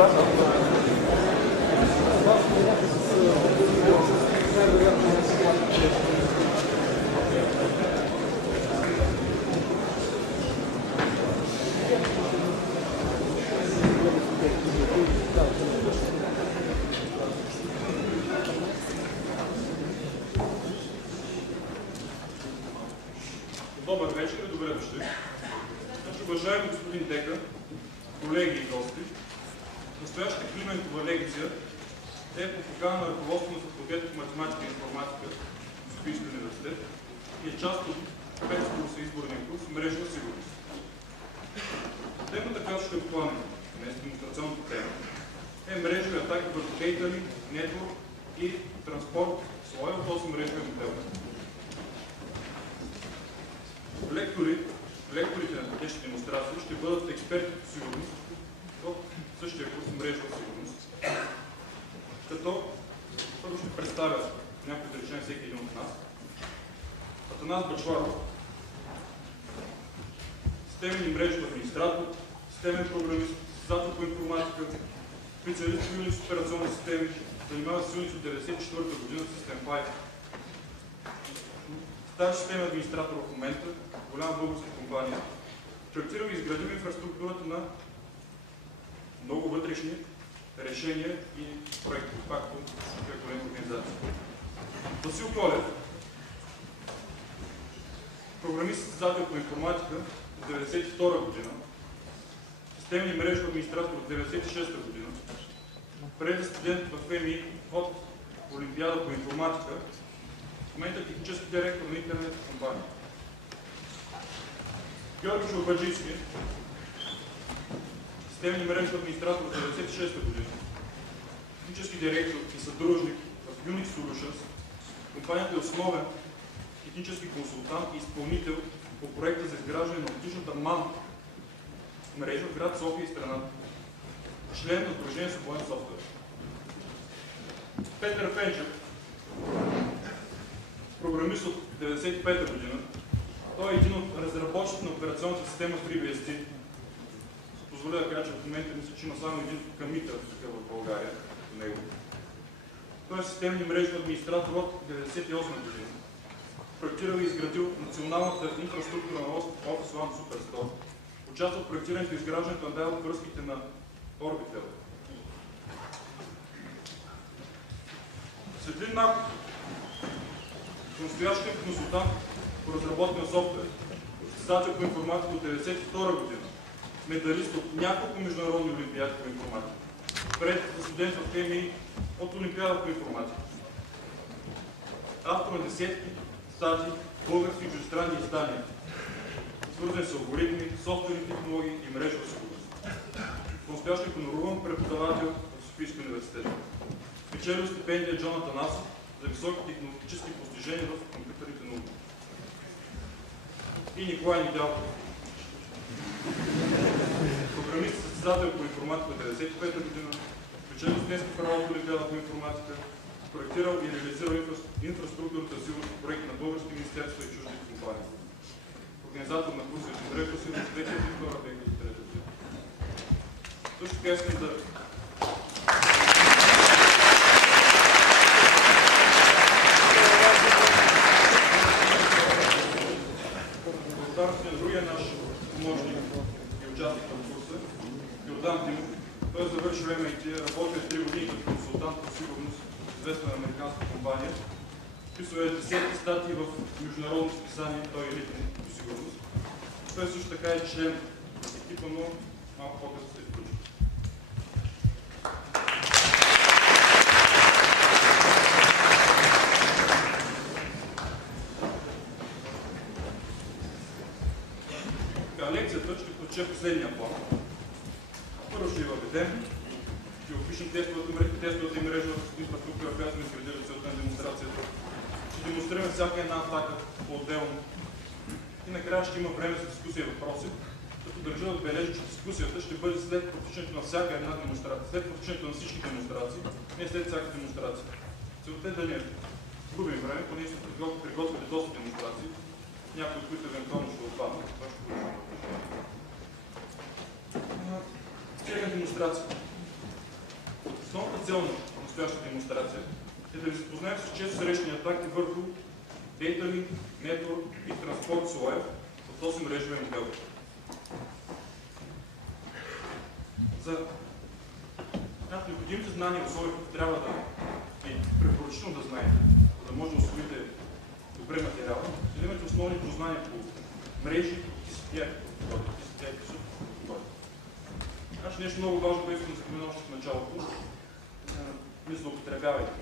Добър вечер и добре дошли. Уважаеми господин Дека, колеги и гости, настоящата климентова лекция е по покана на ръководството на факултета по математика и информатика в Софийския университет и е част от 5 курса изборния курс мрежова сигурност. Темата, която ще обхванем, днес демонстрационната тема, е мрежови атаки върху дейтали, нетворк и транспорт слоя от 8 мрежови модела. Лекторите на тези демонстрации ще бъдат експерти по сигурност от същия курс мрежова сигурност, като първо ще представя някои изречения всеки един от нас. Атанас Бъчваров, системен и мрежов администратор, системен програмист, създател по информатика, специалист по Unix операционни системи, занимава се с Unix от 1994 година с System 5. Стар системен администратор в момента, голяма българска компания, проектирал и изградил инфраструктурата на много вътрешни решения и проекти, както в организация. Васил Колев, програмист и създател по информатика от 1992 година, системен и мрежов администратор от 1996 година, преди студент в МИ от Олимпиада по информатика, в момента технически директор на интернет компания. Георги Чорбаджийски, системен и мрежов администратор от 1996 година, технически директор и съдружник в Unix Solutions, компанията е основен технически консултант и изпълнител по проекта за изграждане на оптичната МАН мрежа в град София и страната. Член на Сдружение Свободен софтуер. Петър Пенчев, програмист от 1995 година. Той е един от разработчиците на операционната система FreeBSD. Позволя да кажа, че в момента мисля, че има само един комитър в България до него. Той е системен и мрежов администратор от 1998 година. Проектирал и изградил националната инфраструктура на Office One Superstore. Участвал в проектирането и изграждането на дайлъп връзките на Orbitel. Светлин Наков, настоящия консултант по разработка на софтуер, създател по информатика от 1992 година, медалист от няколко международни олимпиади по информатика, пред студент в МИ от Олимпиада по информатика. Автор на десетки статии, български и чуждестранни издания, свързани с алгоритми, софтуерни технологии и мрежова сигурност. По-настоящия хоноруван преподавател в Софийския университет. Спечелил стипендия Джон Атанасов за високи технологически постижения в компютърните науки. И Николай Недялков, програмист и състезател по информатика от 1995 година, спечелил студентски право в Олимпиада по информатика, проектирал и реализирал инфраструктурата сигурност по проекти на български министерства и чужди компании. Организатор на курса и директор си от 2002-2003 година. Също така искам да на другия наш помощник и участник в курса, Йордан Димов. Той завършил MIT, работил 3 години като консултант по сигурност, известна американска компания. Писал е десетки статии в международно списание, той е елитен по сигурност. Той също така е член на екипа, но малко по-късно се изключва. Лекцията ще проче последния план. Първо ще въведем, ще опишем тестовата и мрежа в инфраструктура, която сме изградили целта на демонстрацията. Ще демонстрираме всяка една атака по-отделно. И накрая ще има време за дискусия и въпроси, като държа да отбележа, че дискусията ще бъде след протичането на всяка една демонстрация, след протичането на всички демонстрации, не след всяка демонстрация. Целта е да не губим време, понеже сме приготвили доста демонстрации, някои от които евентуално ще отпаднат. Целият демонстрация. Основната цел на настоящата демонстрация е да ви запознаем с често срещани атаки върху Data Link, Network и Transport слоев от този мрежовия модел. За необходимите знания и условия, които трябва да е препоръчително да знаете, за да може да усвоите добре материала, да имате основни познания по мрежи, TCP/IP, Значи нещо много важно, което искам да спомена още в началото, не злоупотребявайте.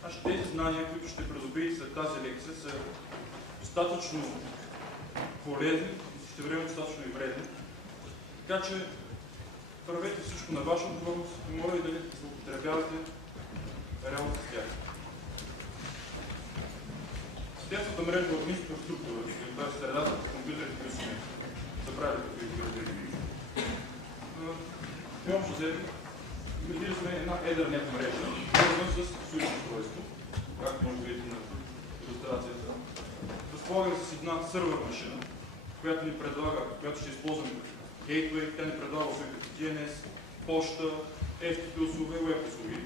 Значи тези знания, които ще придобиете след тази лекция, са достатъчно полезни, ще време достатъчно и вредни. Така че правете всичко на ваша отговорност и моля и да не злоупотребявате реално с тях. Системната мрежа от инфраструктура, това е средата на компютрите, които сме забрали да ги общо взето, имитили сме една Ethernet мрежа, свързана с switch устройство, както може да видите на илюстрацията. Разполагаме с една сървър машина, която ни предлага, която ще използваме като gateway, тя ни предлага услуги като DNS, почта, FTP услуги и web услуги.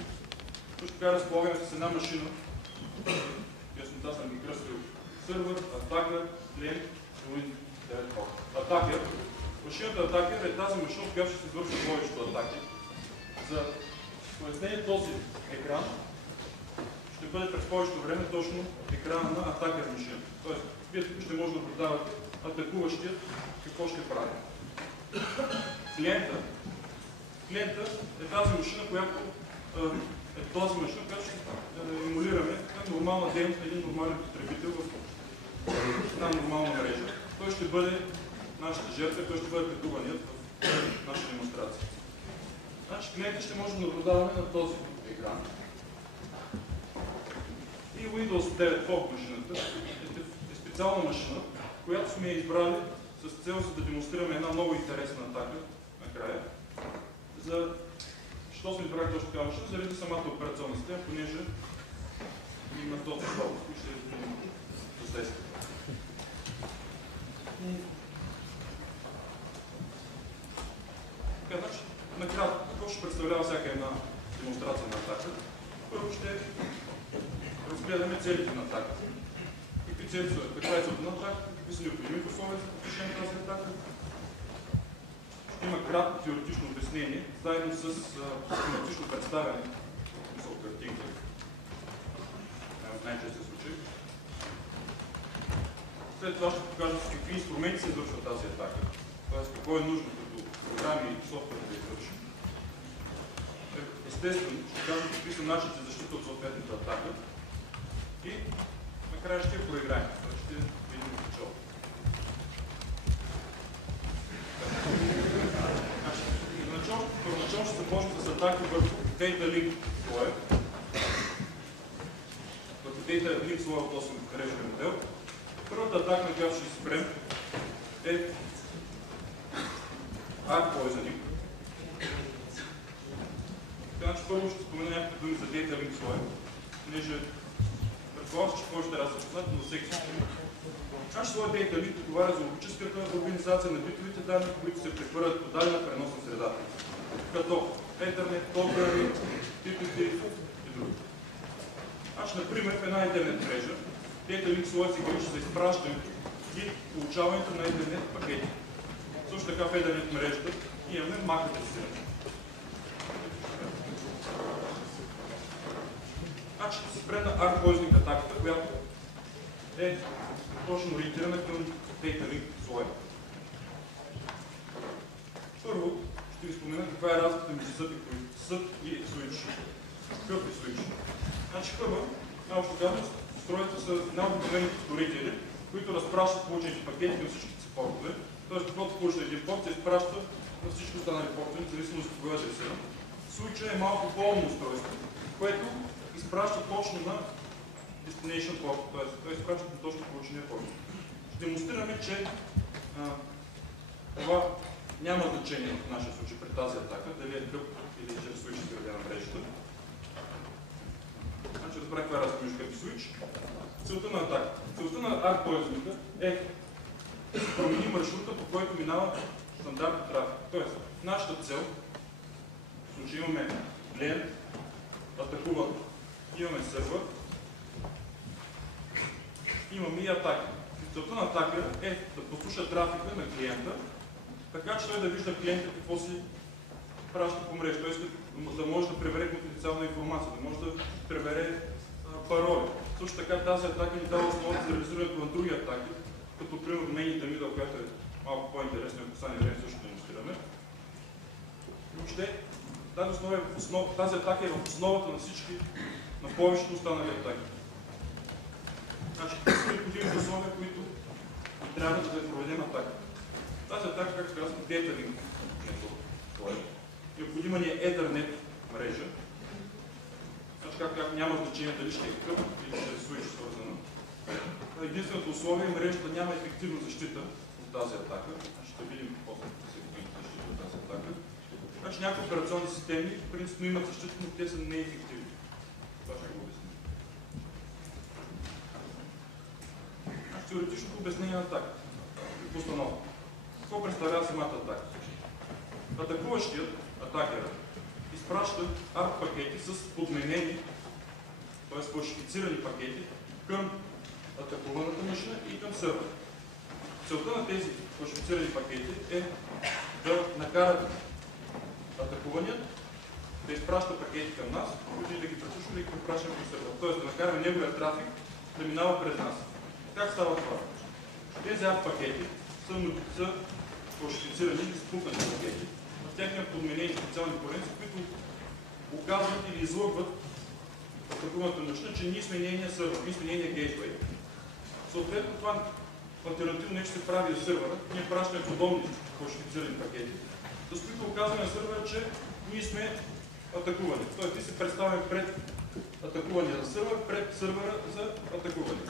Също така разполагаме с една машина, яснота съм ги кръстил, сървър, атакер, клиент, атакер. Машината атакер е тази машина, в която ще се извършва повечето атаки. За пояснение, този екран ще бъде през повечето време точно екрана на атакер машина. Тоест, вие тук ще може да наблюдавате атакуващият какво ще прави. Клиента е тази машина, която ще емулираме към нормална дейност на един нормален потребител в една нормална мрежа. Той ще бъде нашата жертва, той ще бъде предуваният в нашата демонстрация. Значи, клиентите ще може да наблюдаваме на този екран. И Windows 9 Fog машината е специална машина, която сме избрали с цел да демонстрираме една много интересна атака накрая. Защо сме избрали точно такава машина? Заради самата операционна система, понеже има доста слабост, които ще видим последствия. Така, значи, накратко, какво ще представлява всяка една демонстрация на атака? Първо ще разгледаме целите на атаката. Какви цели са? Каква е целта на атака? Какви са необходимите условия за постижение на тази атака? Ще има кратко теоретично обяснение, заедно с систематично представяне в картинка. В най-честия случай. След това ще покажа с какви инструменти се извършва тази атака. Т.е. какво е нужно като програми и софтуер да извършим. Естествено, ще кажа какви са начините за защита от съответната атака. И накрая ще я проиграем. Ще видим в началото. Първоначално ще започнем с атаки върху Data Link слоя. Върху Data Link слоя от 8 мрежовия модел. Първата атака, на която ще се спрем, е Arc Poisoning. Така че първо ще спомена някакви думи за Data Link слоя, понеже предполагам, че повече трябва да се познат, но за всеки случай. Значи слой Data Link отговаря за логическата организация на битовите данни, които се прехвърлят по дадена преносна среда, като Ethernet, Copper, TCP и други. Значи, например, в една интернет мрежа, Data Link слой се грижи за изпращането и получаването на интернет пакети. Също така в Ethernet мрежата имаме MAC адресиране. Значи ще се спре на Arc Poisoning атаката, която е точно ориентирана към Data Link слоя. Първо ще ви спомена каква е разликата между съд и switch. Какъв е switch? Значи първо, най-общо казано, устройства са най-обикновените повторители, които разпращат получените пакети на всичките си портове. Тоест, когато получите един порт, се изпраща на всички останали портове, независимо за кога е адресиран. Switch е малко по-умно устройство, което изпраща точно на destination port, т.е. той изпраща на точно получения порт. Ще демонстрираме, че това няма значение в нашия случай при тази атака, дали е дръп или чрез switch изградена на мрежата. Значи разбрах каква е разлика между дръп и switch. Целта на атака. Целта на Arc Poisoning е да се промени маршрута, по който минава стандартен трафик. Тоест, нашата цел, в случай имаме клиент атакува. Имаме сервер, имаме и атака. Целта на атака е да послуша трафика на клиента, така че той да вижда клиента какво си праща по мрежа. Той иска да може да пребере конфиденциална информация, да може да пребере пароли. Също така тази атака ни дава основа за реализирането на други атаки, като примерно Many in the Middle, която е малко по-интересна, ако стане време също демонстрираме. Въобще, тази атака е в основата на всички, на повечето останали атаки. Значи, това са необходимите условия, които трябва да проведем атака. Тази атака, както казвам, Data Link Network. Необходима ни е Ethernet мрежа. Значи, както няма значение дали ще е къп или ще е switch свързана. Единственото условие е мрежата няма ефективна защита от тази атака. Ще видим после ефективна защита от тази атака. Значи някои операционни системи принципно имат защита, но те са неефективни. Това ще го обясним. Теоретичното обяснение на атака. Постановка. Какво представлява самата атака? Атакуващият, атакерът, изпраща ARP пакети с подменени, т.е. фалшифицирани пакети към атакуваната машина и към сървъра. Целта на тези фалшифицирани пакети е да накарат атакуваният да изпраща пакети към нас, които да ги пресушва и да ги препращаме към сървъра. Т.е. да накараме неговия трафик да минава през нас. Как става това? Тези ARP пакети са фалшифицирани или спукнати пакети. В тях има подменени специални коренци, които оказват или излъгват атакуваната машина, че ние сме нейния сървър, ние сме нейния гейтвей. Съответно, това алтернативно нещо се прави за сървъра. Ние пращаме подобни фалшифицирани пакети, с които оказваме на сървъра, че ние сме атакувани. Тоест, ние се представяме пред атакувания за сървър, пред сървъра за атакуване.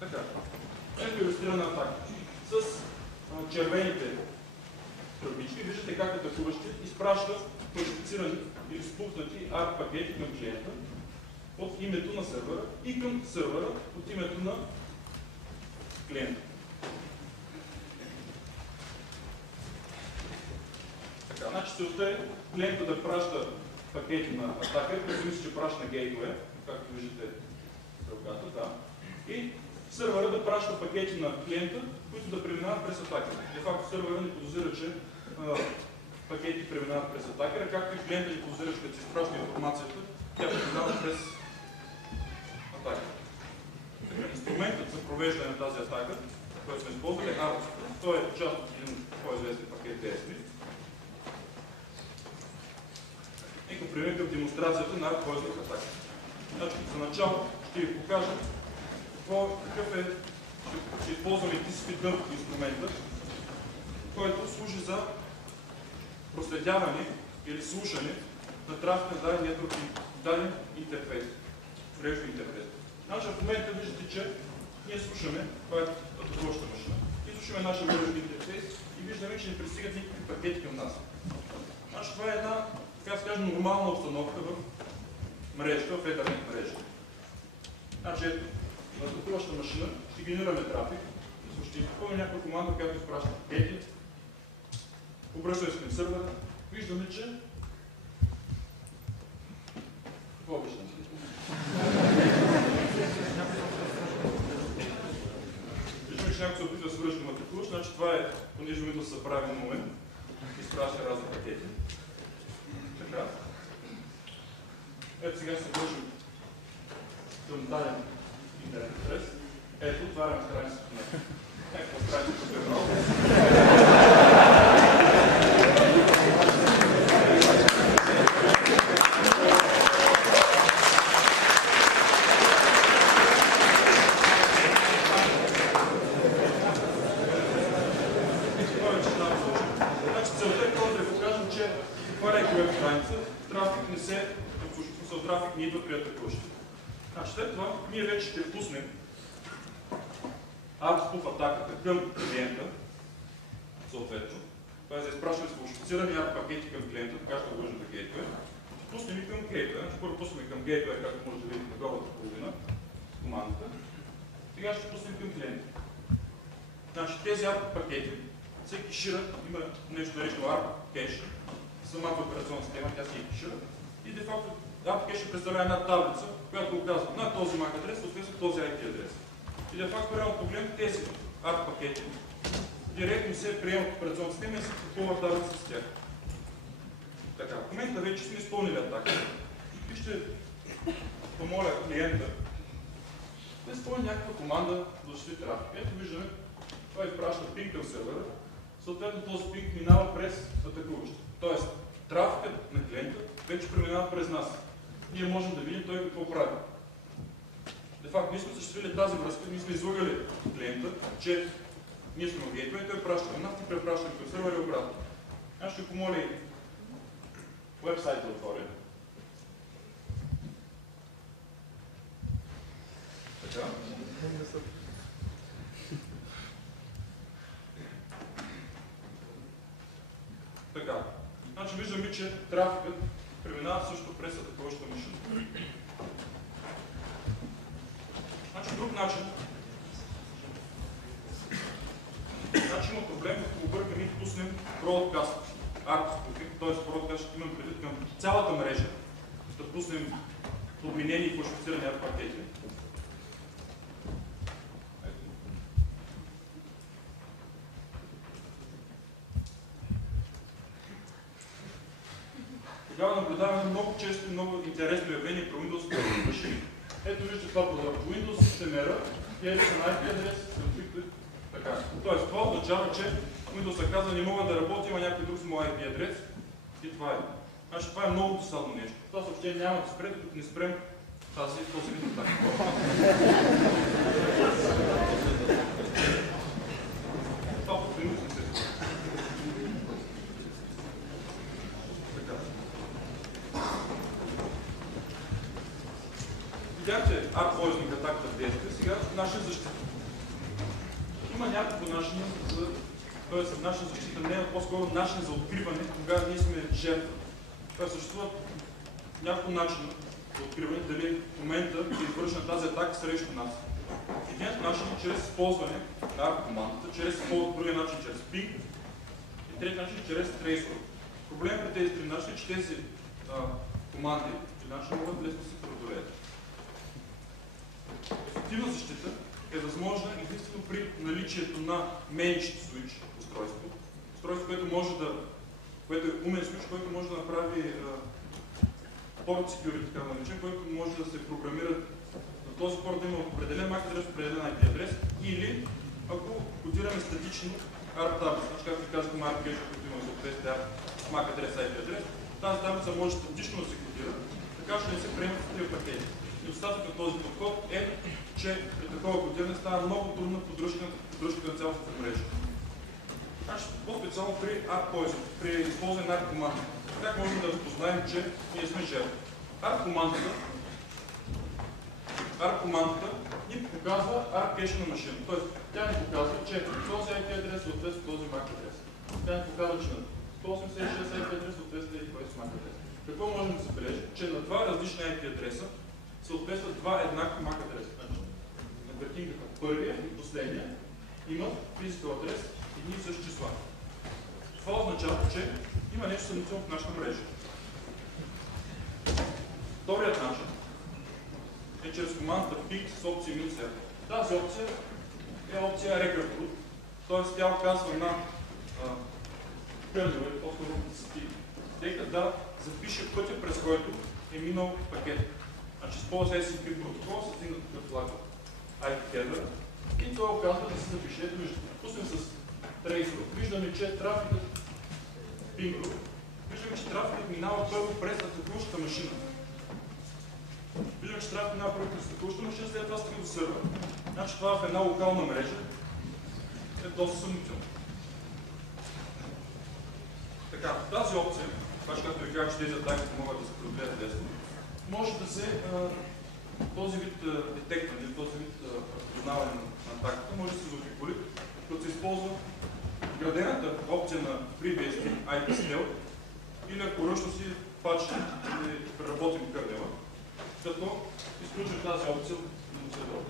Така. Ето илюстрирана атака. С червените тръбички виждате как атакуващият изпраща фалшифицирани или спукнати ARP пакети към клиента от името на сървъра и към сървъра от името на клиента. Така, значи целта е клиента да праща пакети на атака, който мисля, че праща на гейтвей, както виждате стрелката, да. И сървъра да праща пакети на клиента, които да преминават през атакера. De facto сървъра ни подозира, че пакети преминават през атакера, както и клиента ни подозира, че като се изпраща информацията, тя преминава през атакера. Инструментът за провеждане на тази атака, който сме използвали, ARP, той е част от един по-известен пакет DSP. Нека преминем към демонстрацията на ARP ползвах атака. Значи, за начало ще ви покажа какъв е, ще използваме TCP-Dump инструмента, който служи за проследяване или слушане на трафик на даден нетворк и даден интерфейс, мрежов интерфейс. Значи в момента виждате, че ние слушаме, това е атакуваща машина, и слушаме нашия мрежов интерфейс и виждаме, че не пристигат никакви пакети към нас. Значи това е една, така да кажем, нормална обстановка в мрежата, в Ethernet мрежата. Значи ето, на атакуваща машина ще генерираме трафик, ще изпълним някаква команда, която изпраща пакети, обръщаме се към сървъра, виждаме, че... Какво виждаме? Виждаме, че някой се опитва да свърши към атакуващ, значи това е, понеже умито се прави на момент, изпраща разни пакети. Така. Ето сега ще се вършим към даден интерес. Ето, отварям страницата на някаква страница в Европа. Значи целта е просто да ви покажем, че отваряйки веб страница, трафик не се отслушва, трафик не идва при атакуващите. Значи след това ние вече ще пуснем ARP атаката към клиента, съответно. Това е за изпращане с фалшифицирани ARP пакети към клиента, така ще го вържим на гейтвей. Ще пуснем и към гейтвей. Значи първо пуснем към гейтвей, както може да видите на горната половина командата. Сега ще пуснем към клиента. Значи тези ARP пакети се кешират, има нещо наречено ARP кеш, самата операционна система, тя си кеша. И де-факто Application представлява една таблица, която го казва на този MAC адрес, съответно този IP адрес. И де-факто реално погледнем тези ARP пакети, директно се приемат от операционната система и се попълва таблица с тях. Така, в момента вече сме изпълнили атака и ще помоля клиента да изпълни някаква команда да защити трафик. Ето виждаме, това изпраща пинг към сервера, съответно този пинг минава през атакуващия. Тоест, трафикът на клиента вече преминава през нас. Ние можем да видим той какво прави. Де-факто, ние сме съществили тази връзка, ние сме излагали клиента, че ние сме в гейтвей, той праща към нас и препраща към сервера и обратно. Аз ще помоля и вебсайт да отворя. Така. Така. Значи виждаме, че трафикът преминава също през атакуващата машина. Значи друг начин. Значи има проблем, ако объркаме и пуснем broadcast ARP spoofing, т.е. broadcast ще имам предвид към цялата мрежа, да пуснем подменени и фалшифицирани ARP пакети. Тогава наблюдаваме много често и много интересно явление про Windows машини. Ето вижте това по Windows се мера и ето на IP адрес, така. Тоест това означава, че Windows казва не мога да работя, има някой друг с моя IP адрес и това е. Значи това е много досадно нещо. Това съобщение няма да спре, докато не спрем този вид атака. Това по Windows не се. Видяхте ARP-поизник атаката в действие, сега наша защита. Има няколко начина за... Тоест, наша защита не е по-скоро начин за откриване, когато ние сме жертва. Това съществува няколко начина за откриване, дали в момента е извършена тази атака срещу нас. Единият начин е чрез използване на ARP командата, чрез другия начин чрез ping и третият начин чрез tracer. Проблем при тези три начини е, че тези команди иначе могат лесно да се преодолеят. Ефективна защита е възможна единствено при наличието на managed switch устройство. Устройство, което е умен switch, който може да направи port security, така да наречем, който може да се програмира на този порт да има определен MAC адрес, определен IP адрес, или ако кодираме статично ARP таблица, значи както ви казахме ARP кеша, който има съответствие MAC адрес, IP адрес, тази таблица може статично да се кодира, така ще не се приемат такива пакети. Недостатък на този подход е, че при такова кодиране става много трудна поддръжка на цялата мрежа. Значи, по-специално при ARP-поизник, при използване на ARP команда. Как можем да разпознаем, че ние сме жертва? ARP командата ни показва ARP кеша на машина. Тоест, тя ни показва, че този IP адрес съответства този MAC адрес. Тя ни показва, че на 186 IP адрес съответства и този MAC адрес. Какво можем да забележим? Че на два различни IP адреса съответстват два еднакви MAC адреса. Значи, на картинката първия и последния имат физикал адрес едни и същи числа. Това означава, че има нещо съмнително в нашата мрежа. Вторият начин е чрез командата ping с опция -r. Тази опция е опция record root, т.е. тя оказва на кърнела или по-скоро стейка да запише пътя, през който е минал пакет. Значи използва SCP протокол с един предполаган IP header и това оказва да се запише. Ето виждате, пуснем с tracer, виждаме, че трафикът минава първо през атакуващата машина. Виждаме, че трафикът минава първо през атакуващата машина, след това стига до сервера. Значи това в една локална мрежа е доста съмнително. Така, тази опция, това както ви казах, че тези атаки могат да се преодолеят лесно, може да се този вид детектор, този вид разпознаване на атаката може да се заобиколи, като се използва градената опция на FreeBSD IP Stealth или ако ръчно си пачне или преработим кърнела, като изключим тази опция на носедор.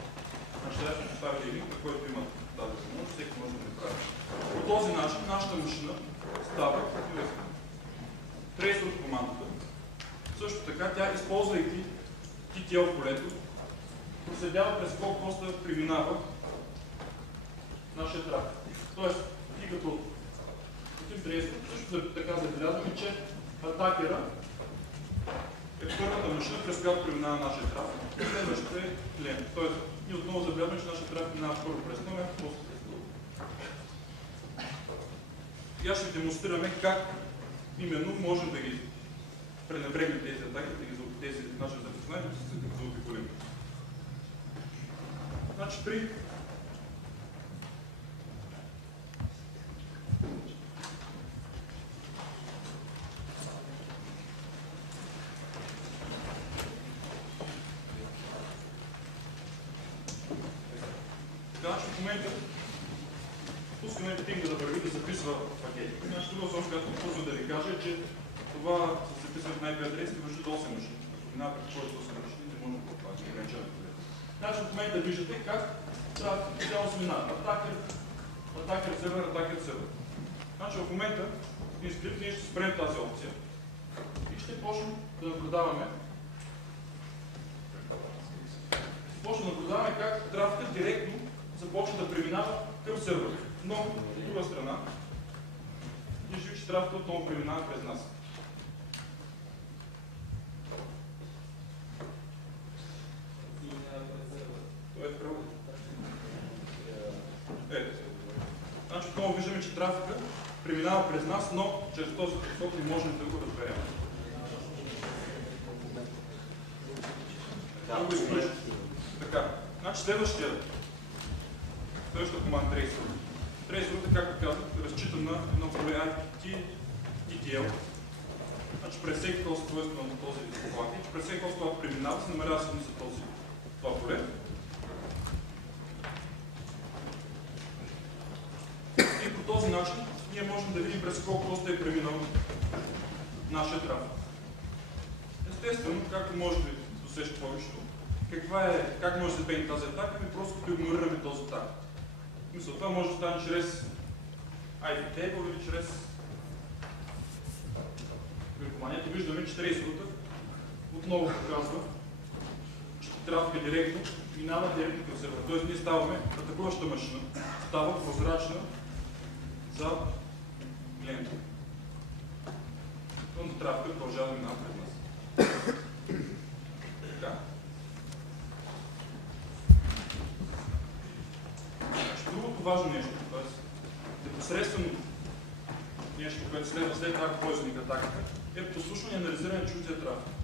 Значи трябва да поставя линк, на който има тази възможност, всеки може да го прави. По този начин нашата машина става активна. Tracer от командата. Също така тя, използвайки TTL полето, проследява през колко хоста преминава нашия трафик. Тоест, и като трейсър, също така забелязваме, че атакера е първата машина, през която преминава нашия трафик, и следващата е клиент. Тоест, ние отново забелязваме, че нашия трафик минава първо през номер, после през друго. И аз ще демонстрираме как именно можем да ги пренебрегнем тези атаки, тези наши запознания, да се заобиколим. Значи при в момента пускаме пинга да върви да записва пакети. Друга основа, която пусна да ви кажа, е, че това се записва в IP адрес и върши до 8 машини. Като минава през повече 8 машини, не може да това е ограничено. Значи в момента виждате как цяло се минава. Атакер сервер, атакер сервер. Значи в момента ние ще спрем тази опция и ще почнем да наблюдаваме как трафикът директно започва да преминава към сервера. Но, от друга страна, виждаме, че трафикът отново преминава през нас. Значи, отново виждаме, че трафикът преминава през нас, но чрез този подход не можем да го разберем. Така, значи следващата команда Tracer. Tracer, както казах, разчита на едно поле TTL. Значи през всеки хост свойство на този пакет, през всеки хост, когато преминава, се намалява само за това поле. И по този начин ние можем да видим през колко хоста е преминал нашия трафик. Естествено, както може да досеща повечето, как може да се бегне тази атака, ми просто като игнорираме този атак. Мисля, това може да стане чрез IP table или чрез виртуалната. Виждаме, че трейсерата отново показва, че трафика директно минава директно към сервера. Тоест ние ставаме, атакуващата машина става прозрачна за клиента. Но трафикът продължава да минава пред нас. Така. Другото важно нещо, т.е. непосредствено нещо, което следва след ArcPoisoning атаката, е послушване и анализиране на чуждия трафик.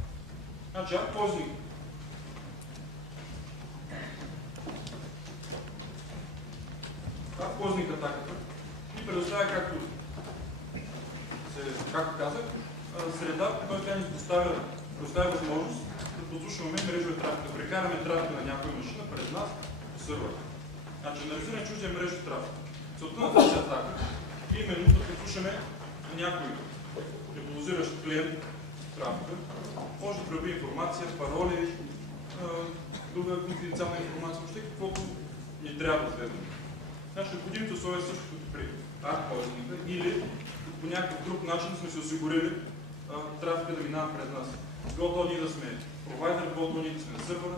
Значи ArcPoisoning атаката ни предоставя, както казах, среда, в която тя ни предоставя възможност да послушваме мрежовия трафик, да прекараме трафика на някоя машина през нас по сървъра. Значи, анализираме чуждия мрежов трафик. Целта на тази атака е именно да послушаме някой репозиращ клиент трафика. Може да прояви информация, пароли, друга конфиденциална информация, въобще каквото ни трябва да следва. Значи, необходимите условия също като при ArcPoisoning или по някакъв друг начин сме се осигурили трафика да минава през нас. Било то ние да сме провайдер, било то ние да сме на сървъра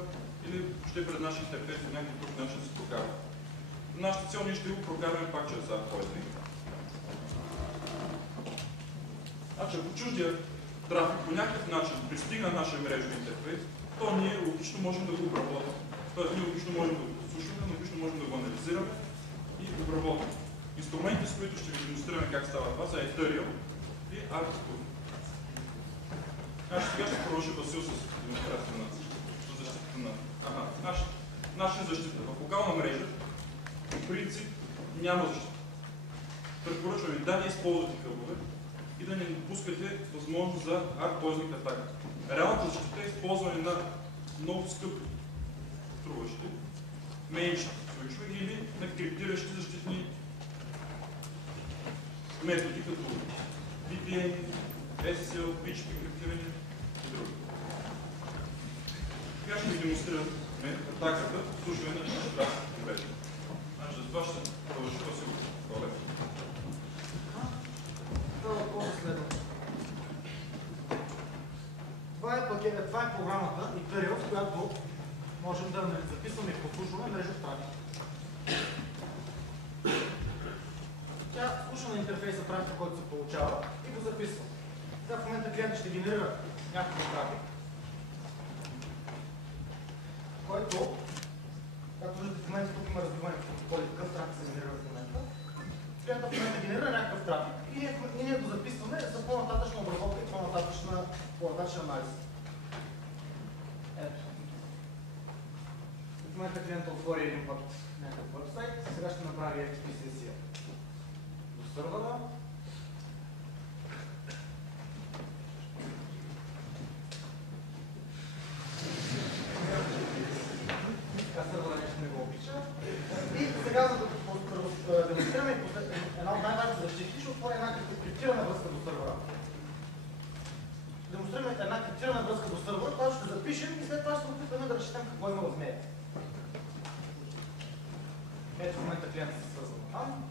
или ще пред нашия интерфейс по някакъв друг начин да се прокарва. Нашата цел ние ще го прокарваме пак чрез ArcPoisoning. Значи, ако чуждия трафик по някакъв начин пристигна нашия мрежов интерфейс, то ние логично можем да го обработим. Тоест, ние логично можем да го послушаме, логично можем да го анализираме и обработим. Инструменти, с които ще ви демонстрираме как става това, са Ethereum и ArcSpoof. Сега ще продължа Васил с демонстрация на защитата на... Наша защита. В локална мрежа, по принцип, няма защита. Препоръчвам ви да не използвате хъбове и да не допускате възможност за ArcPoisoning атака. Реалната защита е използване на много скъпи струващи мейншни свичове или на криптиращи защитни методи, като VPN, SSL, PHP криптиране и други. Сега ще ви демонстрирам атаката, слушване на трафик мрежа. Значи за това ще продължи Васил Колев. Това въпрос следва. това е програмата Imperial, в която можем да записваме и послушваме мрежов трафик. Тя слуша на интерфейса трафика, който се получава и го записва. Сега в момента клиентът ще генерира някакъв трафик, който, както виждате в момента, тук има разбиване в протоколи, какъв трафик се генерира в момента. Клиентът в момента генерира някакъв трафик и ние го записваме за по-нататъчна обработка и по-нататъчен анализ. Ето. В момента клиентът отвори един път някакъв вебсайт, сега ще направи XP сесия до сървъра. Така сървъра нещо не го обича. И сега, за да демонстрираме една от най-важните защити, ще отвори една криптирана връзка до сървъра. Демонстрираме една криптирана връзка до сървъра, която ще запишем и след това ще се опитаме да разчитам какво има в нея. Ето в момента клиентът се свързва там.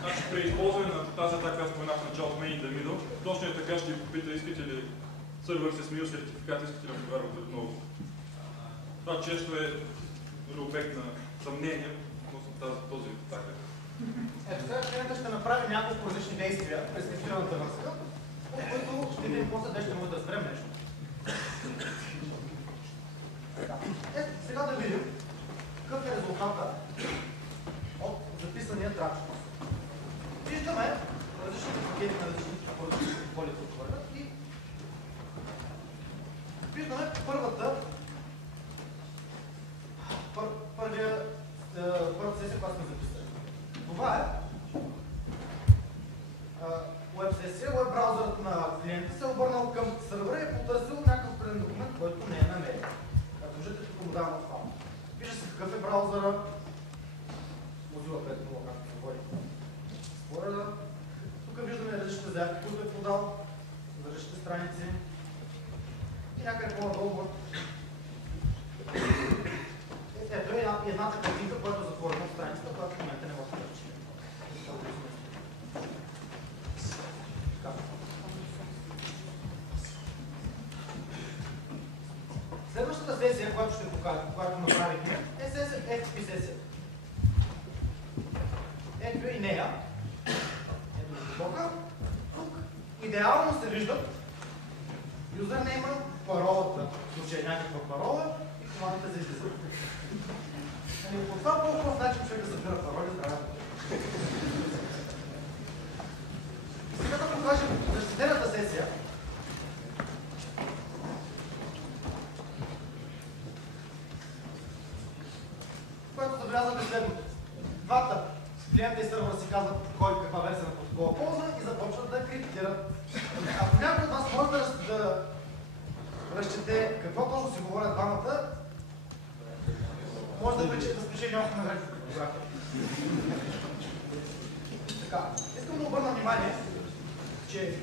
Значи при използване на тази атака, която споменах в началото main in the middle, точно е така ще ви попита, искате ли сървър се сменил сертификат, искате ли да повярвате отново. Това често е обект на съмнение относно този атака. Ето сега клиентът ще направи няколко различни действия през криптираната връзка, от които ще видим после днес ще може да разберем нещо. Ето сега да видим какъв е резултата от записания трафик. Виждаме различните пакети на различните протоколи, които отвърнат и виждаме първата сесия, която сме записали. Това е веб сесия, веб браузърът на клиента се е обърнал към сървъра и е потърсил някакъв определен документ, който не е намерил. Като виждате, тук му давам това. Вижда се какъв е браузъра, Mozilla 5.0, както се говори. Тук виждаме различните заявки, които е подал, за различните страници и някъде по-надолу. Ето е едната картинка, която е затворена от страницата, която в момента не може да речи. Следващата сесия, която ще покажа, която направихме, е FTP сесия. Ето и нея. Ето до потока. Тук идеално се виждат юзернейма, паролата, в случай някаква парола и командата за излизане. По това по-хубав начин човек да събира пароли, трябва. Сега да покажем защитената сесия. Което забелязвате следното. Двата клиента и сървъра си казват кой каква версия на протокола ползва и започват да криптират. Ако някой от вас може да разчете какво точно си говорят двамата, може да спечели някакво награди в криптография. Така, искам да обърна внимание, че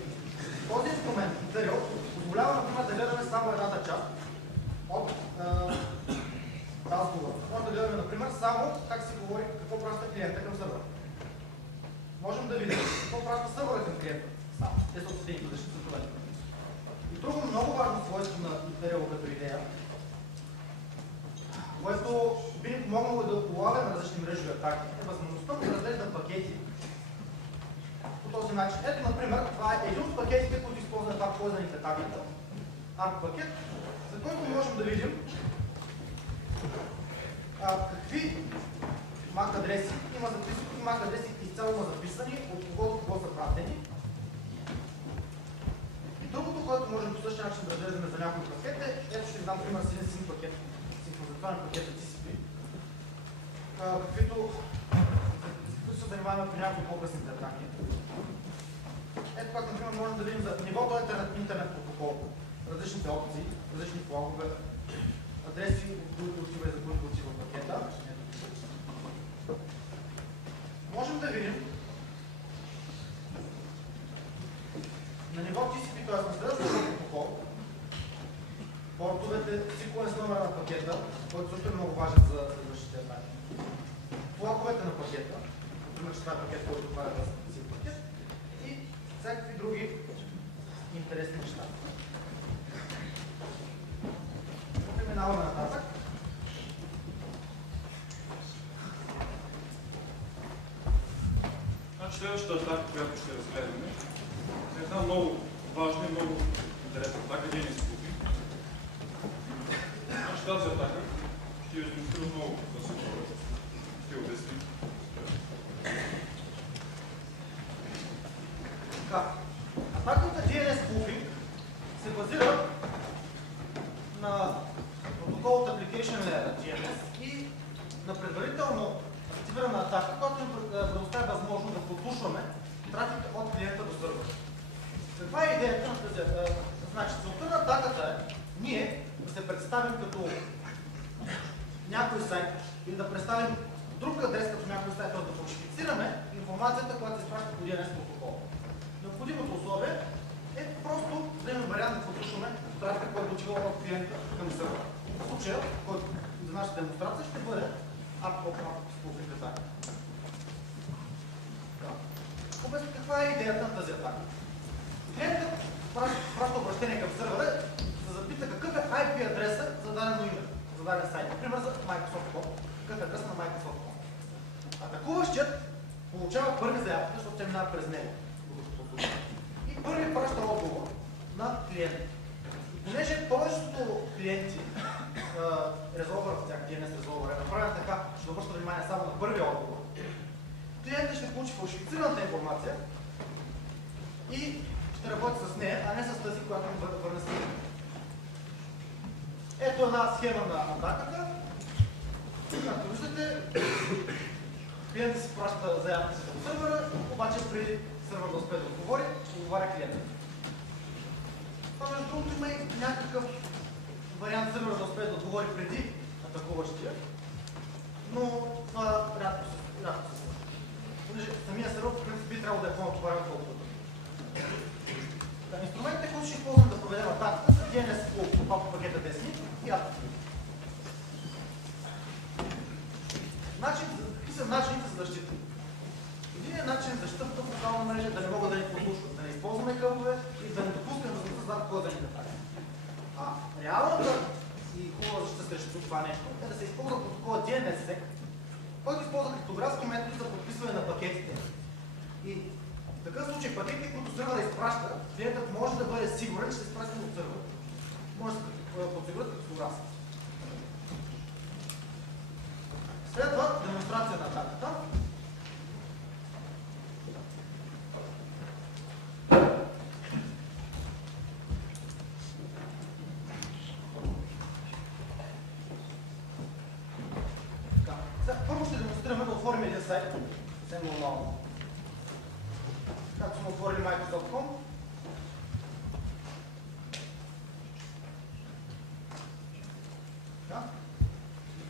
този инструмент, Imperial, позволява, например, да гледаме само едната част от разговора. Може да гледаме, например, само как се говори, какво праща клиента към сървъра. Можем да видим какво праща сървъра към клиента. Само. Те са отседени различни цветове. И друго много важно свойство на Imperial като идея, което би ни помогнало да улавяме различни мрежови атаки, е възможността да разглеждам пакети по този начин. Ето, например, това е един от пакетите, които използваме това в ползваните атаките. ARP пакет, за който можем да видим какви MAC адреси има записани, MAC адреси изцяло има записани, от кого до кого са пратени. И другото, което можем по същия начин да разгледаме за някои пакет е, ето ще ви дам пример с един SYN пакет, синхронизационен пакет от TCP, каквито се занимаваме при някои по-късните атаки. Ето пак, например, можем да видим за нивото интернет протокол, различните опции, различни флагове, адреси, от които отива и за които отива пакета. Можем да видим на ниво TCP, т.е. на следващото протокол, порт лостовете, секвенс номера на пакета, който също е много важен за следващите атаки. Флаговете на пакета, например, че това е пакет, който отваря си пакет, и всякакви други интересни неща. Преминаваме нататък. Значи следващата атака, която ще разгледаме, е една много важна и много интересна атака, DNS Spoofing. Значи тази атака ще я демонстрира много да се говоря. Ще я обясним. Атаката DNS Spoofing се базира на протокол от Application Layer DNS и на предварително активирана атака, която ни предоставя възможност да подслушваме трафика от клиента до сървъра. Каква е идеята на тази атака? Значи, целта на атаката е ние да се представим като някой сайт или да представим друг адрес като някой сайт, т.е. да фалшифицираме информацията, която се изпраща по DNS протокол. Необходимото условие е просто да имаме вариант да подслушваме трафика, който отива от клиента към сървъра. В случая, който за нашата демонстрация ще бъде Spoofing атака. Обясня каква е идеята на тази атака. Клиентът праща обращение към сървъра, да запита какъв е IP адреса за дадено име, за даден сайт. Например за Microsoft.com. Какъв е адрес на Microsoft.com. Атакуващият получава първи заявка, защото те минава през него. И първи праща отговор на клиента. И понеже повечето клиенти, резолвър в тях, DNS резолвър е направен така, ще обръща внимание само на първия отговор. Клиентът ще получи фалшифицираната информация и ще работи с нея, а не с тази, която му върне сигнал. Ето една схема на атаката. Както виждате, клиентът си праща заявката към сървъра, обаче преди сървър да успее да отговаря клиентът. Това между другото има и някакъв вариант сървър да успее да отговори преди атакуващия, но това рядко се случва. Понеже самия сървър в принцип би трябвало да е по-натоварен колкото. Инструментите, които ще използваме да проведем атаката, са DNS по пакета DSNI и APT. Какви са начините за защита? Единият начин за защита в тази локална мрежа е да не могат да ни подслушват, да не използваме къбове и да не допускаме възможността за кой да ни атака. Реалната и хубава защита срещу това нещо е да се използва протокола DNSSEC, който използва криптографски методи за подписване на пакетите. И в такъв случай пакетите, които сървъра изпраща, клиентът може да бъде сигурен, че ще изпраща от сървъра. Може да се подсигурят криптографски. Следва демонстрация на атаката. Първо ще демонстрираме да отворим един сайт, съвсем нормално. Както сме отворили Microsoft.com.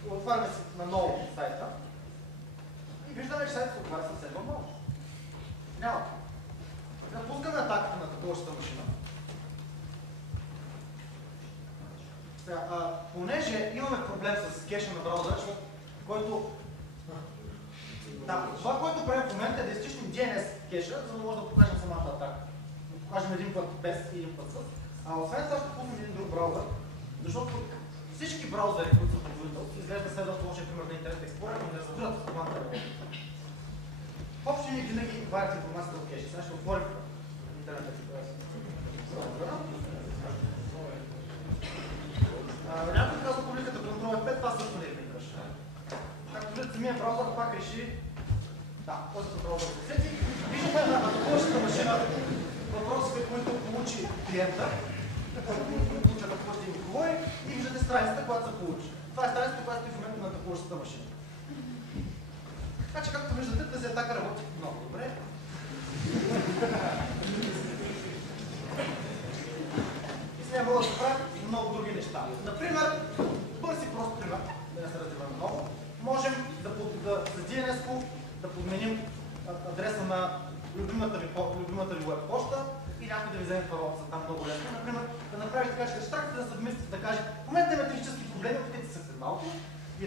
Отваряме си на ново сайта и виждаме, че сайтът се отваря съвсем нормално. Няма. Да пускаме атаката на такова машина. Понеже имаме проблем с кеша на браузъра, който това, което правим в момента е да изчистим DNS кеша, за да може да покажем самата атака. Да покажем един път без и един път с. Освен това ще пуснем един друг браузър, защото всички браузъри, които са производителски, изглежда следват лошия пример на Internet Explorer, но не разбират с команда работа. В общи линии винаги варят информацията от кеша. Сега ще отворим Internet Explorer. Някой казва публиката Ctrl F5, това също не е никаш. Както виждате, самия браузър пак реши. Този браузър се сети. Виждате на атакуващата машина въпросите, които получи клиента, който получи атакуващия им говори, и виждате страницата, която се получи. Това е страницата, която е в момента на атакуващата машина. Така че, както виждате, тази атака работи много добре. И с нея могат да се правят много други неща. Например, бърз и прост пример, да не се развиваме много, можем с DNS да подменим адреса на любимата ви web почта и някой да ви вземе паролата там много лесно. Например, да направиш така, че щакате да съвместите, да каже, в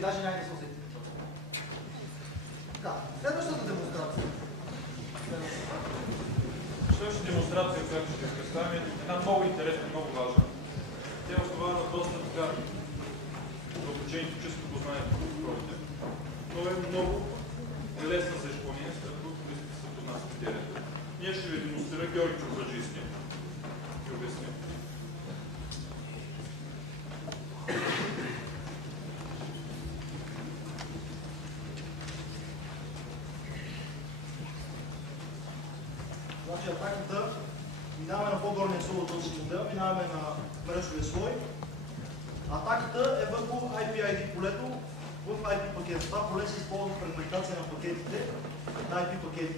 Вие даже няма да се усетите. Така, следващата демонстрация. Следващата демонстрация, която ще ви представим, е една много интересна, много важна. Тя е основана на доста така дълбочени техническо познание по протоколите, но е много лесна за изпълнение, след като туристите се познат с материята. Ние ще ви демонстрира Георги Чукаджийски. Ви обясним. Значи атаката, минаваме на по-горния слой от този модел, минаваме на мрежовия слой. Атаката е върху IP-ID полето в IP пакета. Това поле се използва в фрагментация на пакетите, на IP пакети.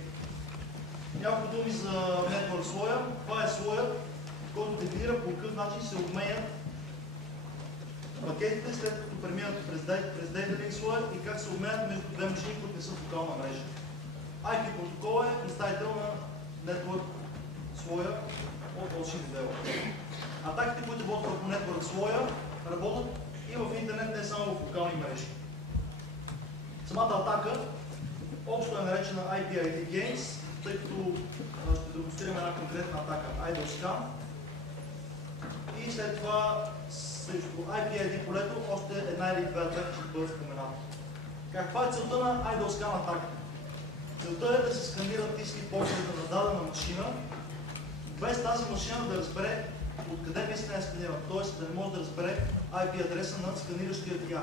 Няколко думи за network слоя. Това е слоят, който дефинира по какъв начин се обменят пакетите, след като преминат през Data Link слоя и как се обменят между две машини, които не са в локална мрежа. IP протокол е представител на network слоя от Волшин модела. Атаките, които водят върху network слоя, работят и в интернет, не само в локални мрежи. Самата атака общо е наречена IP-ID Gains, тъй като ще демонстрираме една конкретна атака Idle Scan. И след това срещу IP-ID полето още една или две атаки ще бъдат споменати. Каква е целта на Idle Scan атаката? Целта е да се сканират диски погледа на дадена машина, без тази машина да разбере откъде наистина е сканирана, т.е. да не може да разбере IP адреса на сканиращия тя.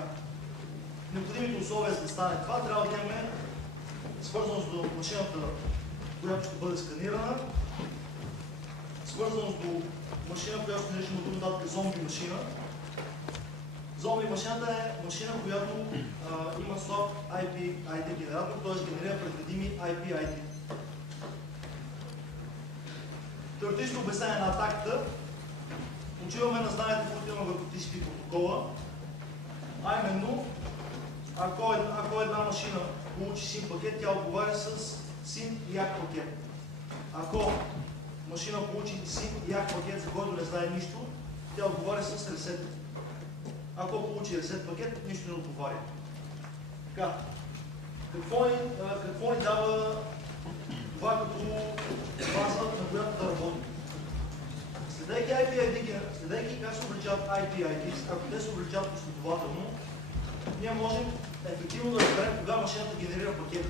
Необходимите условия за да стане това трябва да имаме свързаност до машината, която ще бъде сканирана, свързаност до машина, която ще наричаме от нататък зомби машина. Зомби машината е машина, която има слаб IP-ID генератор, т.е. генерира предвидими IP-ID. Теоретично обяснение на атаката почиваме на знанието, които има върху TCP протокола, а именно, ако една машина получи SYN пакет, тя отговаря с SYN и ACK пакет. Ако машина получи SYN и ACK пакет, за който не знае нищо, тя отговаря с reset. Ако получи reset пакет, нищо не отговаря. Така, какво ни дава това като база, на която да работи? Следейки как се увеличават IP-IDs, ако те се увеличават последователно, ние можем ефективно да разберем кога машината генерира пакети.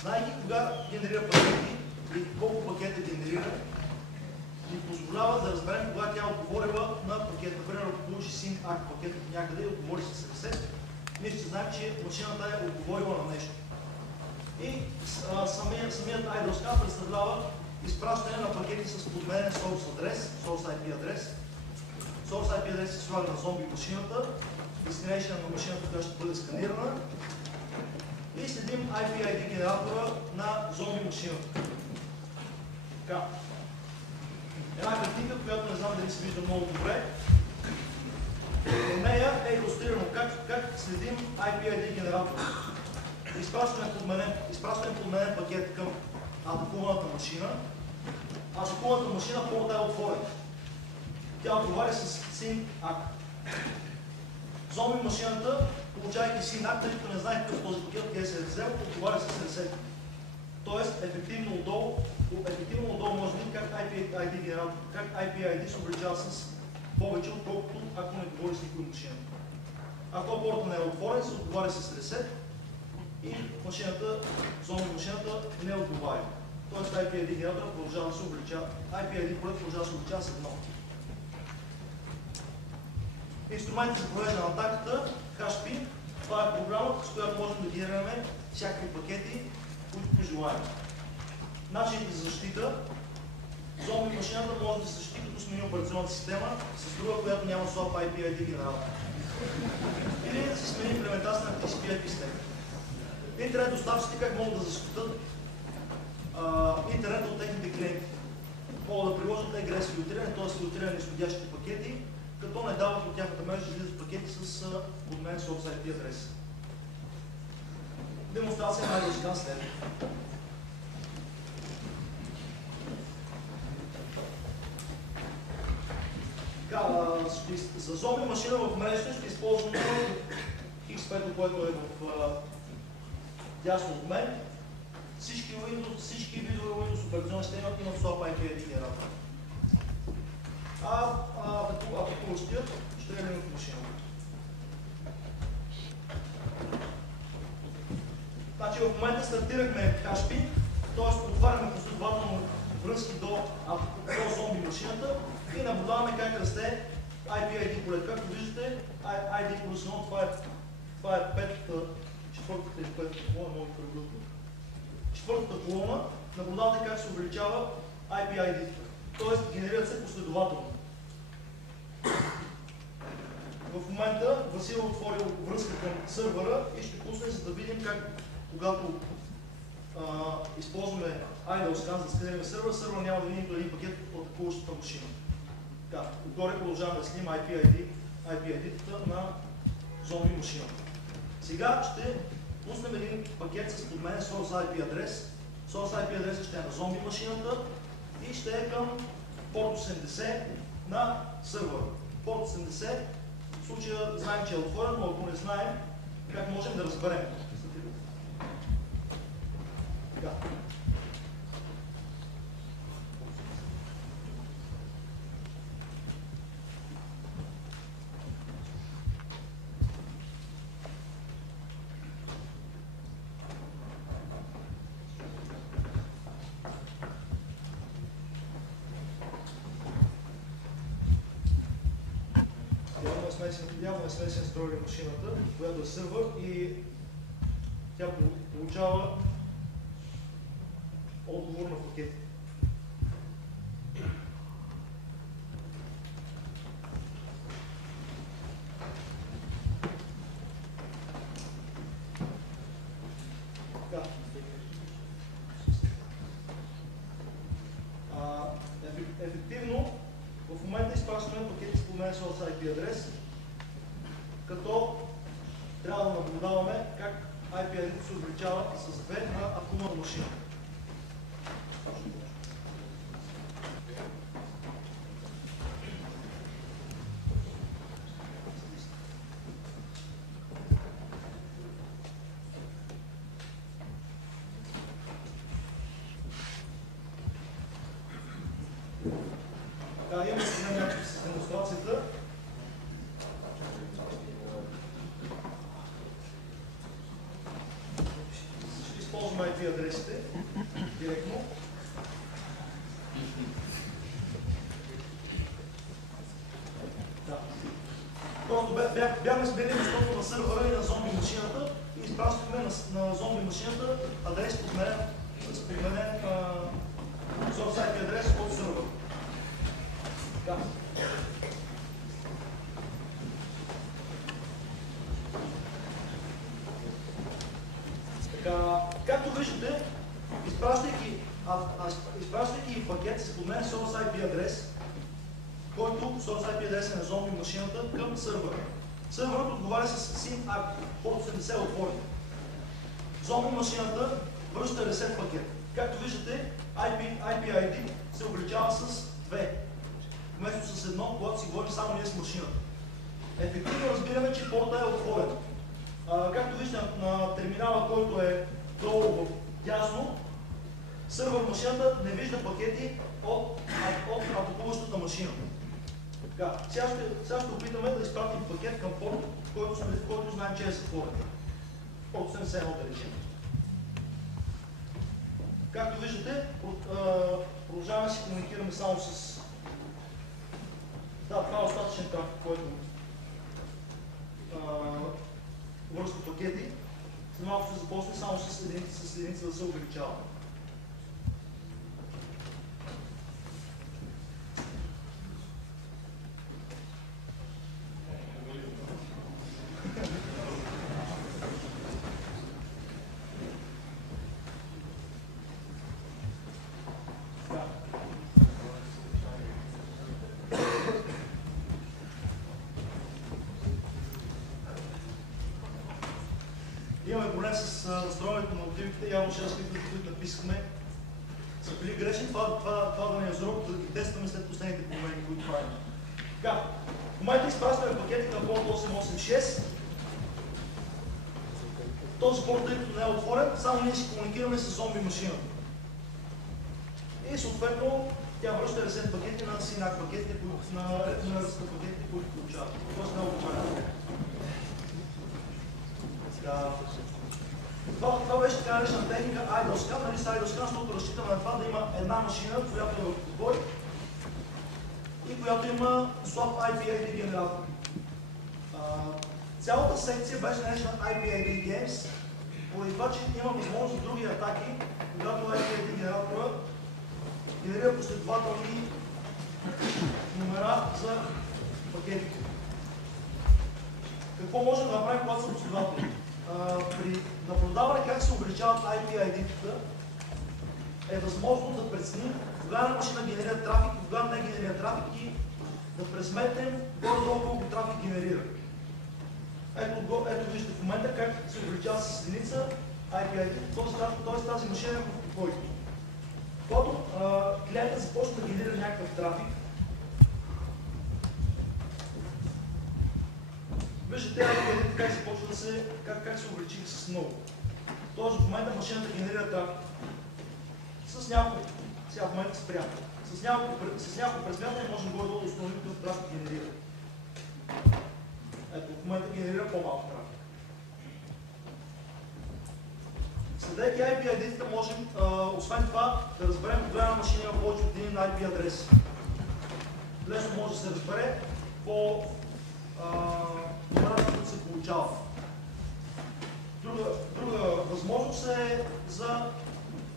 Знайки кога генерира пакети и колко пакета генерира, ни позволява да разберем кога тя отговорила на пакет. Например, ако получи SYN ACK пакет от някъде и отговори с reset, ние ще знаем, че машината е отговорила на нещо. И самият Idle Scan представлява изпращане на пакети с подменен source адрес, source IP адрес. Source IP адрес се слага на зомби машината, destination на машината, която ще бъде сканирана и следим IP-ID генератора на зомби машината. Така. Една картинка, която не знам дали се вижда много добре. В нея е илюстрирано как следим IP-ID генератора. Изпращаме подменен пакет към атакуваната машина. Атакуваната машина портът е отворен. Тя отговаря с SYN ACK. Зомби машината, получайки SYN ACK, тъй като не знае какъв този пакет, къде се е взел, отговаря с reset. Тоест, ефективно отдолу може да видим как IP-ID се увеличава с повече, отколкото ако не говори с никой машина. Ако портът не е отворен, се отговаря с reset и зомби машината не отговаря. Тоест IP-ID генератора продължава да се увеличава, IP-ID полето продължава да се увеличава с едно. Инструментите за провеждане на атаката, HashPing, това е програма, с която можем да генерираме всякакви пакети, които пожелаем. Начините за защита. Зомби машината може да се защити, като смени операционната система с друга, която няма слаб IP-ID генератор. Или да се смени имплементация на TCP/IP стек. Интернет доставчиците как могат да защитат интернет от техните клиенти. Могат да приложат egress филтриране, т.е. филтриране на изходящите пакети, като не дават от тяхната мрежа да излизат пакети с подменен source IP адрес. Демонстрация на Idle Scan след. За зомби машина в мрежата ще използваме X5, което е в дясно от мен. Всички видове Windows операционни системи имат SOAP IP генератор. Атакуващият ще е Linux машина. Значи в момента стартирахме HP, т.е. отваряме последователно връзки до зомби машината и наблюдаваме как расте IP-ID поле. Както виждате, ID плюс 1, това е четвъртата или петата колона, много кръглътно. Четвъртата колона, наблюдавате как се увеличава IP-ID, т.е. генерират се последователно. В момента Васил е отворил връзка към сървъра и ще пусне, за да видим как, когато използваме idle scan за сканиране сървъра, сървъра няма да види нито един пакет от атакуващата машина. Отгоре продължаваме да следим IP-ID-тата на зомби машината. Сега ще пуснем един пакет с подменен source IP адрес. Source IP адресът ще е на зомби машината и ще е към порт 80 на сървъра. Порт 80, в случая знаем, че е отворен, но ако не знаем, как можем да разберем. Явно е смесен строили машината, която е сървър и тя получава отговор на пакет. Ефективно в момента изпращаме пакети с подменен source IP адрес, като трябва да наблюдаваме как IP-ID се увеличава с 2 на атакуваната машина. Имаме някакви с демонстрацията. Ще използваме IP адресите директно. Просто бяхме сменили местото на сървъра и на зомби машината и изпращахме на зомби машината адрес с подменен source IP адрес от сървъра. Както виждате, изпращайки пакет с подменен source IP адрес, който source IP адрес е на зомби машината към сървъра. Сървърът отговаря с SYN ACK, порт 80 е отворен. Зомби машината връща ресет пакет. Както виждате, IP-ID се увеличава с 2. Вместо с 1, когато си говорим само ние с машината. Ефективно разбираме, че порта е отворен. Както виждате на терминала, който е долу в дясно, сървър машината не вижда пакети от атакуващата машина. Сега ще опитаме да изпратим пакет към порт, който знаем, че е затворен. Порт 71 да речем. Както виждате, продължаваме да си комуникираме само с... това е остатъчен трафик, който връзка пакети. След малко ще започне само с единица да се увеличава. Имаме проблем с настроенето на мотивите, явно шашките, които написахме, са били грешни. Това да не е взорок, да ги тестваме след последните промени, които правим. В момента изпращаме пакети към порт 886 този порт, тъй като не е отворен, само ние си комуникираме с зомби машината. И съответно тя връща ресет пакети на синак пакетите, на ръста пакетите, които получават. Тоест не е отворен. Това беше така наречена техника idle scan, нали, с idle scan, защото разчитаме на това да има една машина, която е в подбой и която има слаб IP-AD генератор. Цялата секция беше наречена IP-AD Games, поради това, че има възможност за други атаки, когато IP-AD генератора генерира последователни номера за пакетите. Какво може да направим, когато са последователни? При наблюдаване как се увеличават IP-ID-тата е възможно да преценим кога една машина генерира трафик и кога не генерира трафик и да пресметнем горе-долу колко трафик генерира. Ето виждате в момента как се увеличава с единица IP-ID, т.е. тази машина е в покой. Когато клиентът започне да генерира някакъв трафик, виждате IP-ID как започва да се, как се увеличи с много. Тоест в момента машината генерира трафик с няколко, сега в момента спрямо. С няколко пресмятане можем горе-долу да установим какъв трафик генерира. Ето, в момента генерира по-малко трафик. Следейки IP-ID-тата можем, освен това, да разберем кога една машина има повече от един IP адрес. Лесно може да се разбере по номерата, които се получават. Друга възможност е за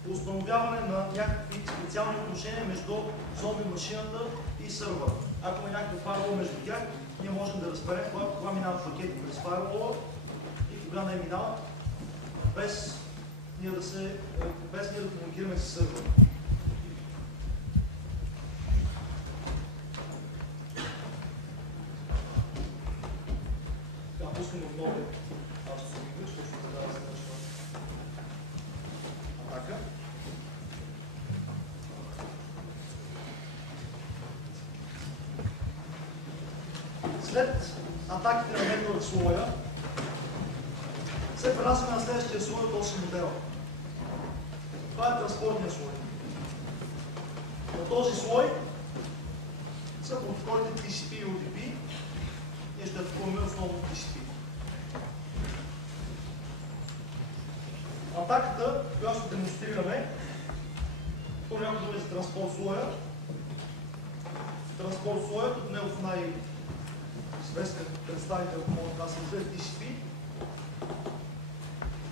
установяване на някакви специални отношения между зомби машината и сървъра. Ако има някакъв фаервол между тях, ние можем да разберем кога минават пакети през фаервола и кога не минават, без ние да комуникираме с сървъра. Пускам отново автосумика, защото ще трябва да се начва атака. След атаките на network слоя се пренасяме на следващия слой от 8 модела. Това е транспортния слой. На този слой са протоколите TCP и UDP. Ние ще атакуваме основно TCP. Атаката, която ще демонстрираме, по някакво думи за транспорт слоя. Транспорт слоя, като негов най-известен представител, ако мога да се изгледа TCP.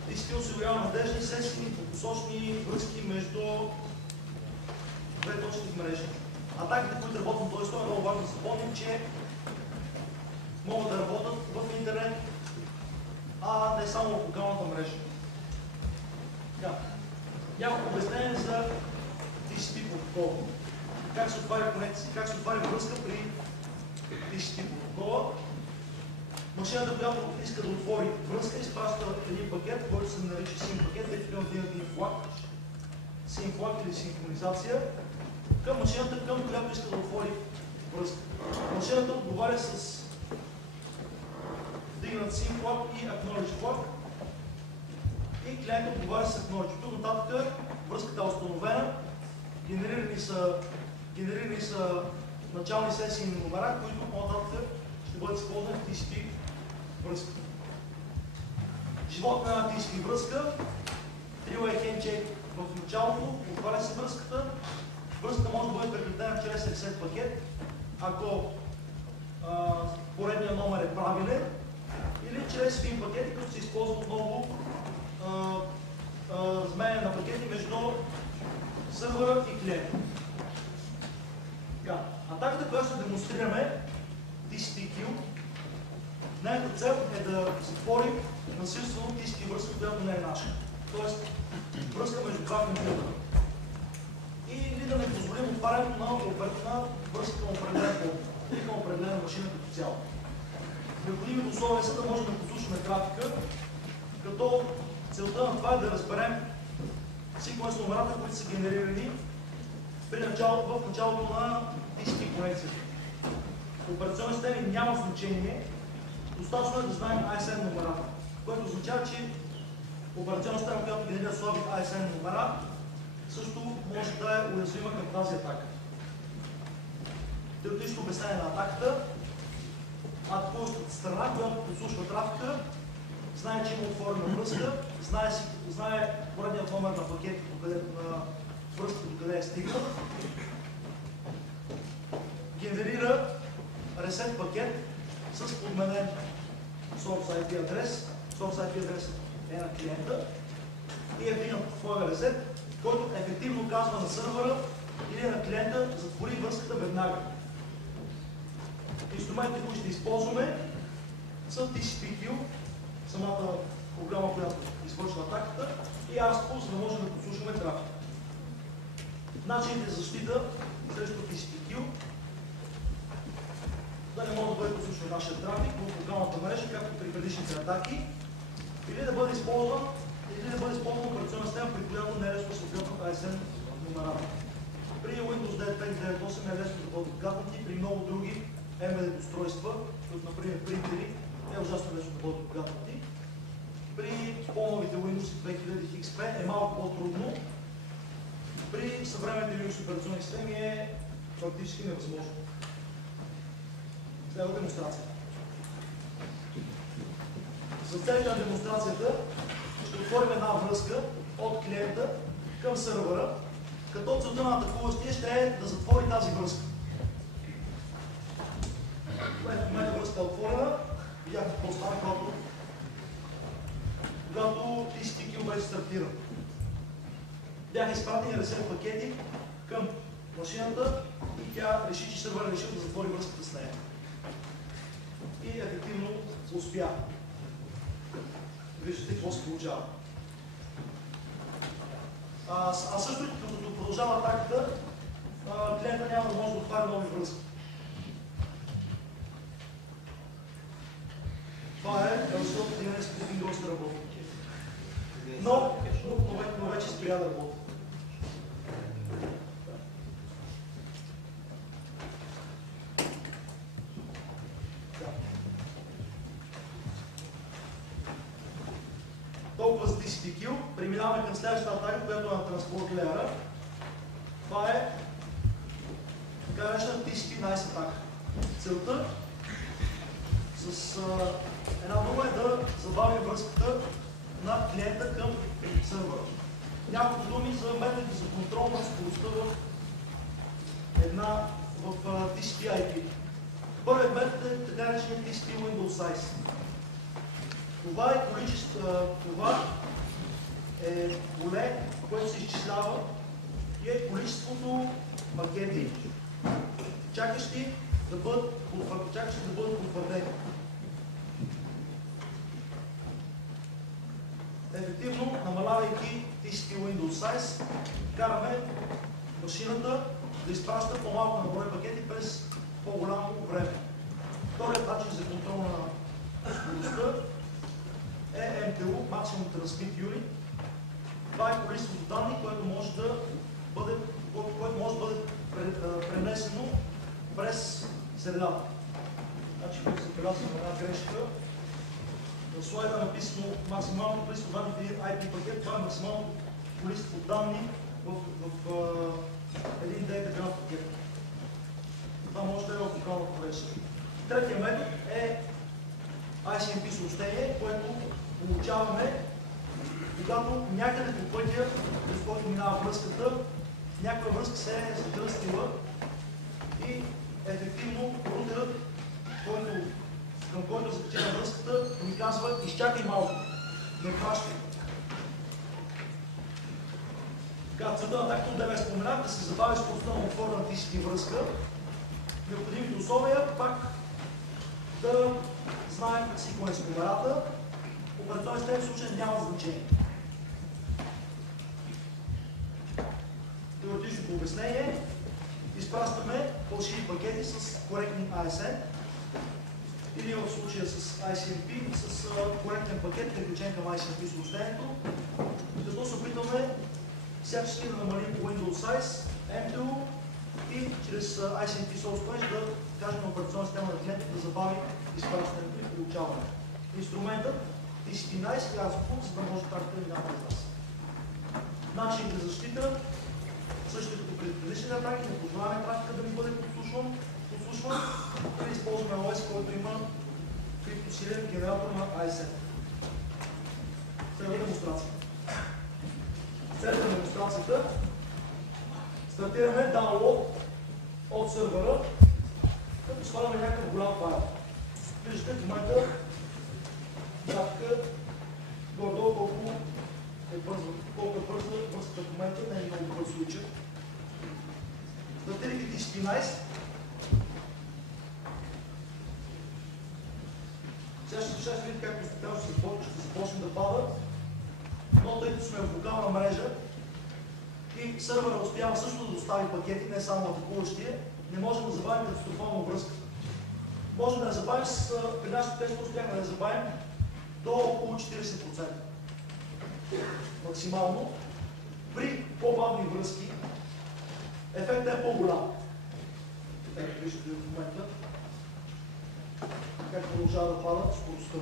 TCP осигурява надежни сесии и посочни връзки между две точки в мрежа. Атаките, които работят на този слой, е много важно да запомним, че могат да работят в интернет, а не само в локалната мрежа. Няколко обяснение за TCP протокола. Как се отваря конекция, как се отваря връзка при TCP протокола. Машината, която иска да отвори връзка, изпраща един пакет, който се нарича SYN пакет, тъй като има един флаг, SYN флаг или синхронизация, към машината, към която иска да отвори връзка. Машината отговаря с вдигнат SYN флаг и acknowledge флаг и клиентът отговаря с acknowledge. Тук нататък връзката е установена, генерирани са начални сесии на номера, които по-нататък ще бъдат използвани в TCP връзка. Живот на една TCP връзка, three-way handshake в началото, отваря се връзката. Връзката може да бъде прекратена чрез reset пакет, ако поредният номер е правилен, или чрез FIN пакети, като се използва отново разменяне на пакети между сървъра и клиента. Атаката, която ще демонстрираме, TCP-Kill, нейната цел е да затворим насилствено TCP връзка, която не е наша. Тоест, връзка между два компютъра. Или да не позволим отварянето на връзка към определен порт или към определена машина като цяло. Необходимите условия са да можем да послушаме трафика, като целта на това е да разберем секвенс номерата, които са генерирани в началото на TCP конекцията. В операционни системи няма значение, достатъчно е да знаем ISN номерата, което означава, че Операционна система, която генерира слаби ASN номера, също може да е уязвима към тази атака. Теоретично обяснение на атаката: атакуващата страна, която подслушва трафика, знае, че има отворена връзка, знае поредният номер на пакет, на връзката до къде е стигнал, генерира ресет пакет с подменен source IP адрес. Source IP адрес е на клиента и е вдигнат твоя ресет, който ефективно казва на сървъра или на клиента: затвори връзката веднага. Инструментите, които ще използваме, са TCP/Queue, самата програма, която извършва атаката, и ARSPO, за да може да подслушваме трафик. Начините за защита срещу TCP/Queue: да не може да бъде подслушван нашия трафик в локалната мрежа, както при предишните атаки, или да бъде използван операционна система, при която не е лесно съответно ASN номерата. При Windows 9598 е лесно да бъдат отгаднати, при много други embedded устройства, като например принтери, е ужасно лесно да бъдат отгаднати. При по-новите Windows 2000 XP е малко по-трудно. При съвременните Linux операционни системи е практически невъзможно. Следва демонстрация. За целите на демонстрацията ще отворим една връзка от клиента към сървъра, като целта на атакуващия ще е да затвори тази връзка. В момента връзката е отворена. Видяхте какво стана, когато TCP/Queue беше стартиран. Бяха изпратени ресет пакети към машината и тя реши, че сървър решил да затвори връзката с нея. И ефективно успя. Виждате какво се получава. А също, като продължава атаката, клиента няма да може да отваря нови връзки. Това е защото DNS Spoofing още работи. Но вече спря да работи. Толкова за TCP/Queue. Преминаваме към следващата атака, която е на транспорт леера. Това е така наречена TCP/NICE атака. Целта с една дума е да забави връзката на клиента към сървъра. Няколко думи за методите за контрол на скоростта в TCP/IP. Първият метод е така наречен TCP Window Size. Това е поле, което се изчислява и е количеството пакети, чакащи да бъдат потвърдени. Ефективно, намалявайки TCP Window Size, караме машината да изпраща по-малко на брой пакети през по-голямо време. Вторият начин за контрол на скоростта е MTU, Maximum Transmit Unit. Това е количеството данни, което може да бъде пренесено през средата. Значи, като се прелязва на една грешка, в слайда е написано максимално количество данни в един IP пакет. Това е максимално количество данни в един DB пакет. Това може да е в локалната мрежа. Третия метод е ICMP съобщение, което получаваме, когато някъде по пътя, през който минава връзката, някаква връзка се е задръстила и ефективно рутерът, към който е закачена връзката, ми казва: изчакай малко, не пращай. Целта на атаката, да споменах, да се забави скоростта на отворена TCP връзка. Необходимите условия пак да знаем секвенс номерата. Операционен систем в случай няма значение. Теоретичното обяснение: изпращаме фалшиви пакети с коректни ASN или в случая с ICMP с коректен пакет, приключен към ICMP съобщението, като се опитваме всячески да намалим Windows Size, MTU и чрез ICMP Source да кажем на операционна система на клиента да забави изпращането и получаването. Инструментът 14 язко, за да може трафика да минава през нас. Начин за защита, също като при предишните атаки, не позволяваме трафика да ни бъде подслушван или използваме OS, който има криптосилен генератор на ISM. Следва демонстрация. След демонстрацията стартираме download от сървъра, като сваляме някакъв голям файл. Виждате в момента графика горе-долу колко е бърза връзката в момента, не е много бърз случай. Стартирайки 14. Сега ще видите как постепенно ще започне да пада, но тъй като сме в локална мрежа и сървъра успява също да достави пакети, не само атакуващия, не можем да забавим катастрофално връзка. Можем да я забавим при нашите тестове, успяхме да я забавим до около 40%. Максимално. При по-бавни връзки ефектът е по-голям. Ето виждате в момента как продължава да падат скоростта.